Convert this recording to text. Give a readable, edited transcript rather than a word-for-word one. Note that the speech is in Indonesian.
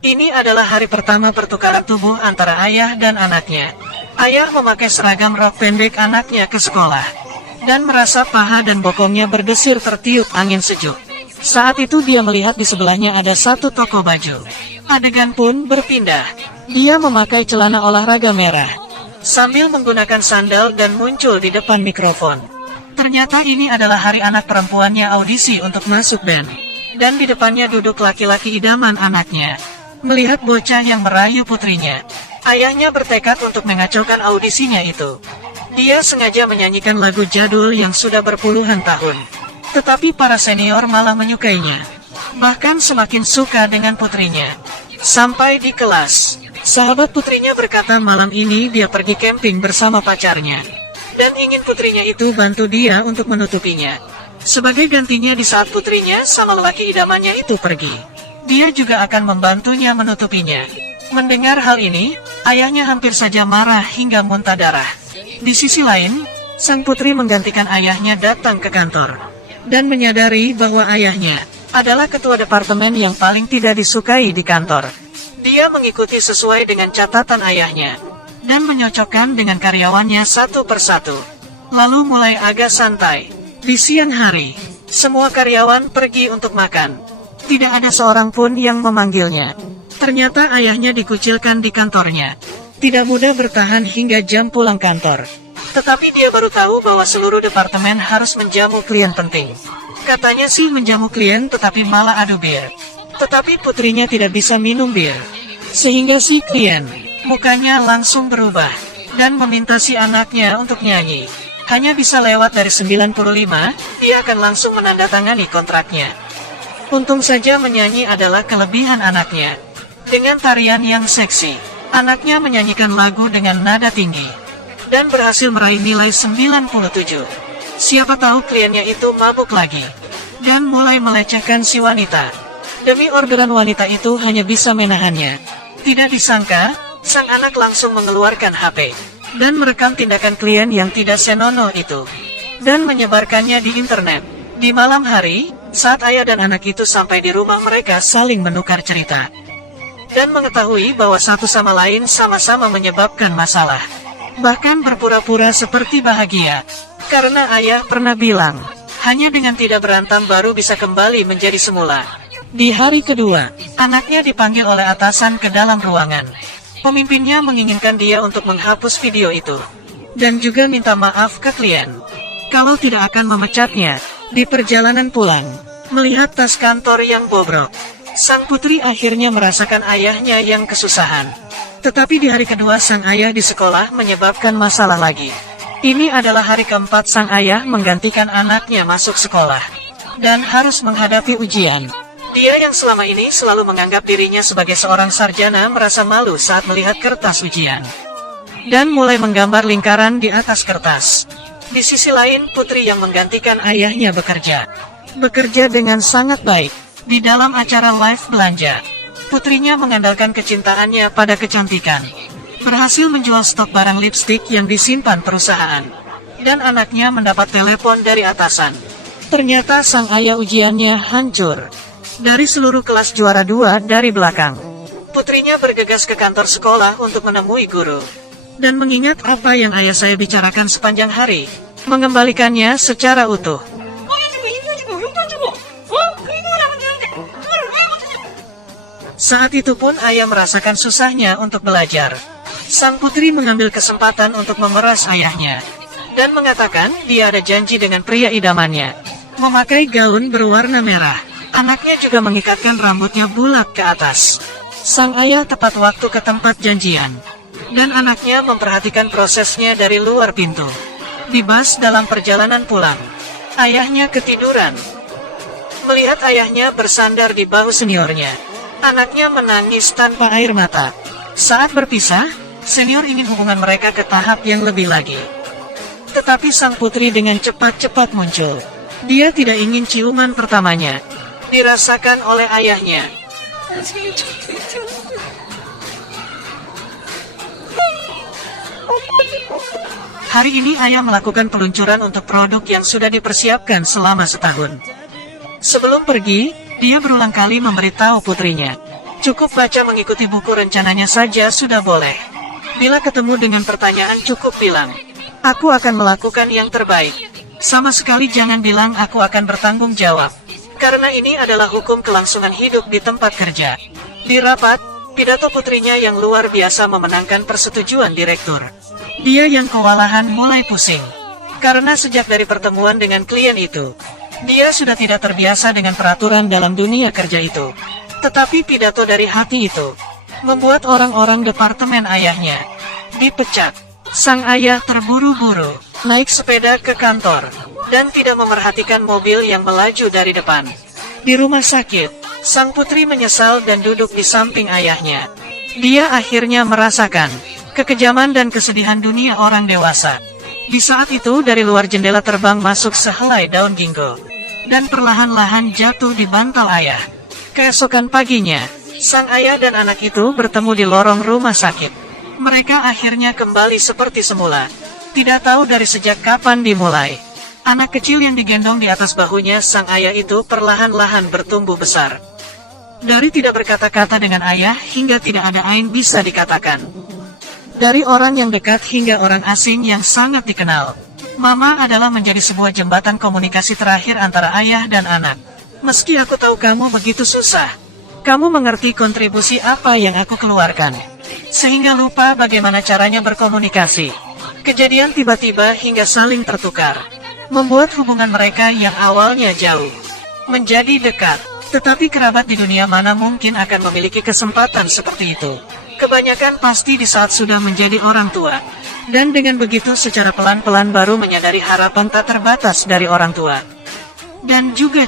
Ini adalah hari pertama pertukaran tubuh antara ayah dan anaknya. Ayah memakai seragam rok pendek anaknya ke sekolah, dan merasa paha dan bokongnya berdesir tertiup angin sejuk. Saat itu dia melihat di sebelahnya ada satu toko baju. Adegan pun berpindah. Dia memakai celana olahraga merah, sambil menggunakan sandal dan muncul di depan mikrofon. Ternyata ini adalah hari anak perempuannya audisi untuk masuk band. Dan di depannya duduk laki-laki idaman anaknya. Melihat bocah yang merayu putrinya, ayahnya bertekad untuk mengacaukan audisinya itu. Dia sengaja menyanyikan lagu jadul yang sudah berpuluhan tahun. Tetapi para senior malah menyukainya. Bahkan semakin suka dengan putrinya. Sampai di kelas, sahabat putrinya berkata malam ini dia pergi camping bersama pacarnya. Dan ingin putrinya itu bantu dia untuk menutupinya. Sebagai gantinya di saat putrinya sama lelaki idamannya itu pergi, dia juga akan membantunya menutupinya. Mendengar hal ini, ayahnya hampir saja marah hingga muntah darah. Di sisi lain, sang putri menggantikan ayahnya datang ke kantor. Dan menyadari bahwa ayahnya adalah ketua departemen yang paling tidak disukai di kantor. Dia mengikuti sesuai dengan catatan ayahnya, dan menyocokkan dengan karyawannya satu persatu. Lalu mulai agak santai. Di siang hari, semua karyawan pergi untuk makan. Tidak ada seorang pun yang memanggilnya. Ternyata ayahnya dikucilkan di kantornya. Tidak mudah bertahan hingga jam pulang kantor. Tetapi dia baru tahu bahwa seluruh departemen harus menjamu klien penting. Katanya sih menjamu klien tetapi malah adu bir. Tetapi putrinya tidak bisa minum bir. Sehingga si klien, mukanya langsung berubah. Dan meminta si anaknya untuk nyanyi. Hanya bisa lewat dari 95, dia akan langsung menandatangani kontraknya. Untung saja menyanyi adalah kelebihan anaknya. Dengan tarian yang seksi, anaknya menyanyikan lagu dengan nada tinggi. Dan berhasil meraih nilai 97. Siapa tahu kliennya itu mabuk lagi. Dan mulai melecehkan si wanita. Demi orderan wanita itu hanya bisa menahannya. Tidak disangka, sang anak langsung mengeluarkan HP. Dan merekam tindakan klien yang tidak senonoh itu. Dan menyebarkannya di internet. Di malam hari, saat ayah dan anak itu sampai di rumah mereka saling menukar cerita. Dan mengetahui bahwa satu sama lain sama-sama menyebabkan masalah. Bahkan berpura-pura seperti bahagia. Karena ayah pernah bilang, hanya dengan tidak berantem baru bisa kembali menjadi semula. Di hari kedua, anaknya dipanggil oleh atasan ke dalam ruangan. Pemimpinnya menginginkan dia untuk menghapus video itu. Dan juga minta maaf ke klien. Kalau tidak akan memecatnya. Di perjalanan pulang, melihat tas kantor yang bobrok, sang putri akhirnya merasakan ayahnya yang kesusahan. Tetapi di hari kedua sang ayah di sekolah menyebabkan masalah lagi. Ini adalah hari keempat sang ayah menggantikan anaknya masuk sekolah. Dan harus menghadapi ujian. Dia yang selama ini selalu menganggap dirinya sebagai seorang sarjana merasa malu saat melihat kertas ujian. Dan mulai menggambar lingkaran di atas kertas. Di sisi lain, putri yang menggantikan ayahnya bekerja. Bekerja dengan sangat baik. Di dalam acara live belanja, putrinya mengandalkan kecintaannya pada kecantikan. Berhasil menjual stok barang lipstik yang disimpan perusahaan. Dan anaknya mendapat telepon dari atasan. Ternyata sang ayah ujiannya hancur. Dari seluruh kelas juara 2 dari belakang. Putrinya bergegas ke kantor sekolah untuk menemui guru. Dan mengingat apa yang ayah saya bicarakan sepanjang hari, mengembalikannya secara utuh. Saat itu pun ayah merasakan susahnya untuk belajar. Sang putri mengambil kesempatan untuk memeras ayahnya. Dan mengatakan dia ada janji dengan pria idamannya. Memakai gaun berwarna merah. Anaknya juga mengikatkan rambutnya bulat ke atas. Sang ayah tepat waktu ke tempat janjian. Dan anaknya memperhatikan prosesnya dari luar pintu. Di bus dalam perjalanan pulang, ayahnya ketiduran. Melihat ayahnya bersandar di bahu seniornya, anaknya menangis tanpa air mata. Saat berpisah, senior ingin hubungan mereka ke tahap yang lebih lagi. Tetapi sang putri dengan cepat-cepat muncul. Dia tidak ingin ciuman pertamanya dirasakan oleh ayahnya. Hari ini ayah melakukan peluncuran untuk produk yang sudah dipersiapkan selama setahun. Sebelum pergi, dia berulang kali memberitahu putrinya Cukup baca mengikuti buku rencananya saja sudah boleh. Bila ketemu dengan pertanyaan cukup bilang, aku akan melakukan yang terbaik. Sama sekali jangan bilang aku akan bertanggung jawab. Karena ini adalah hukum kelangsungan hidup di tempat kerja. Di rapat, pidato putrinya yang luar biasa memenangkan persetujuan direktur. Dia yang kewalahan mulai pusing. Karena sejak dari pertemuan dengan klien itu, dia sudah tidak terbiasa dengan peraturan dalam dunia kerja itu. Tetapi pidato dari hati itu membuat orang-orang departemen ayahnya dipecat. Sang ayah terburu-buru naik sepeda ke kantor dan tidak memerhatikan mobil yang melaju dari depan. Di rumah sakit, sang putri menyesal dan duduk di samping ayahnya. Dia akhirnya merasakan kekejaman dan kesedihan dunia orang dewasa. Di saat itu dari luar jendela terbang masuk sehelai daun ginkgo dan perlahan-lahan jatuh di bantal ayah. Keesokan paginya, sang ayah dan anak itu bertemu di lorong rumah sakit. Mereka akhirnya kembali seperti semula. Tidak tahu dari sejak kapan dimulai. Anak kecil yang digendong di atas bahunya sang ayah itu perlahan-lahan bertumbuh besar. Dari tidak berkata-kata dengan ayah hingga tidak ada ain bisa dikatakan. Dari orang yang dekat hingga orang asing yang sangat dikenal. Mama adalah menjadi sebuah jembatan komunikasi terakhir antara ayah dan anak. Meski aku tahu kamu begitu susah, kamu mengerti kontribusi apa yang aku keluarkan, sehingga lupa bagaimana caranya berkomunikasi. Kejadian tiba-tiba hingga saling tertukar, membuat hubungan mereka yang awalnya jauh, menjadi dekat. Tetapi kerabat di dunia mana mungkin akan memiliki kesempatan seperti itu. Kebanyakan pasti di saat sudah menjadi orang tua. Dan dengan begitu secara pelan-pelan baru menyadari harapan tak terbatas dari orang tua. Dan juga